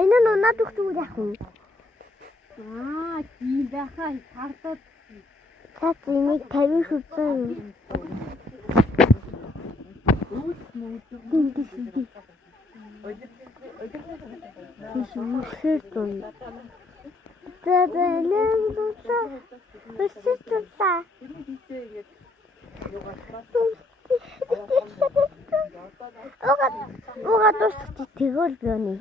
Энэ нь надад өгч яах вэ? Тийм байхаа хардаад. Цац энийг 50 шүтсэн юм. Уга тусч тэгвэл би өнө.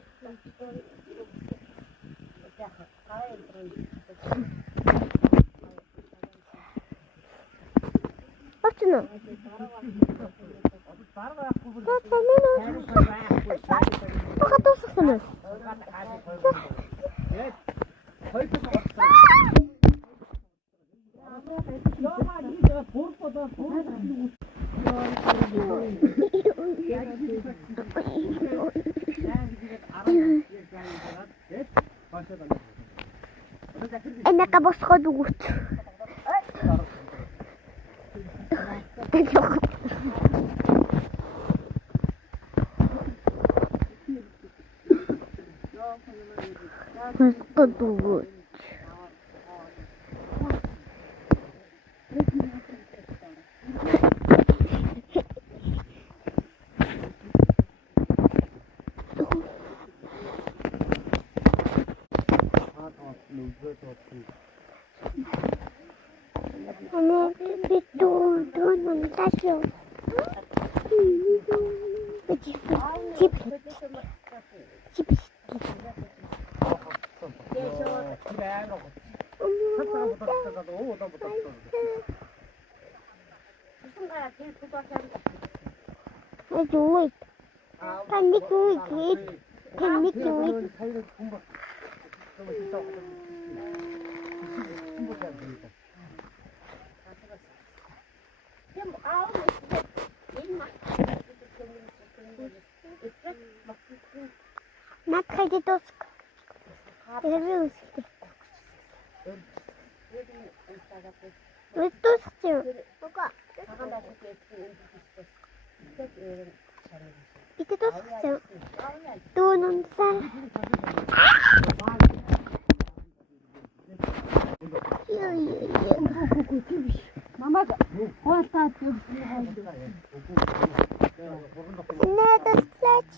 Очно. Уга тусчихсан. Энийг босгоод өгөөч. Босгоод өгөөч. Надхайд туск. Эрвээ үстэй. Тусчих. Уга. Итэ тусчих. Дуунсаа. Намайг хоолтаад өгч. Надад слэч.